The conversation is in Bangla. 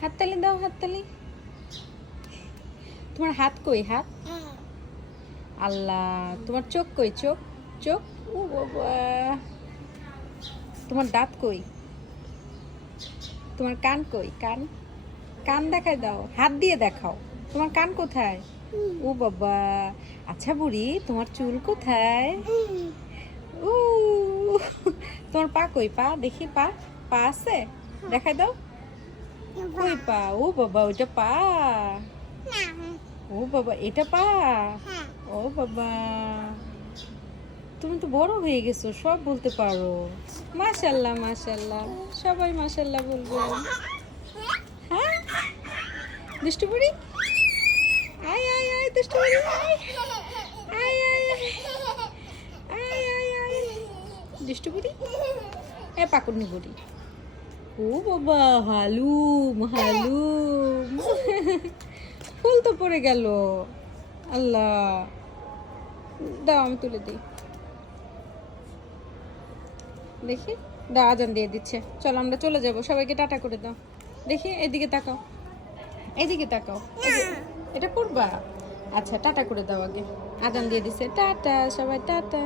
হাততালি দাও, হাততালি। তোমার হাত কই? হাত। আল্লাহ, তোমার চোখ কই? চোখ, চোখ। ও বাবা, তোমার দাঁত কই? তোমার কান কই? কান, কান দেখাই দাও, হাত দিয়ে দেখাও। তোমার কান কোথায়? ও বাবা। আচ্ছা বুড়ি, তোমার চুল কোথায়? ও, তোমার পা কই? পা দেখি, পা, পা আছে? দেখাই দাও। কই পা? ও বাবা, ওইটা পা। ও বাবা, এটা পা। ও বাবা, তুমি তো বড় হয়ে গেছো, সব বলতে পারো। মাশাল্লাহ, মাশাল্লাহ, সবাই মাশাল্লাহ বলবে। হ্যাঁ, দুষ্টু বুড়ি, আয় আয় আয়, দুষ্টু বুড়ি, আয় আয় আয় আয় আয় আয়, দুষ্টু বুড়ি, এ পাকুনি বুড়ি। ও বাবা, হালুম হালুম, ফুল তো পড়ে গেল। আল্লাহ, দাও আমি তুলে দিই। দেখি, দাও, আজান দিয়ে দিচ্ছে। চলো আমরা চলে যাব, সবাইকে টাটা করে দাও। দেখি, এদিকে তাকাও, এদিকে তাকাও। এটা করবা? আচ্ছা, টাটা করে দাও আগে। আজান দিয়ে দিচ্ছে, টাটা সবাই, টাটা।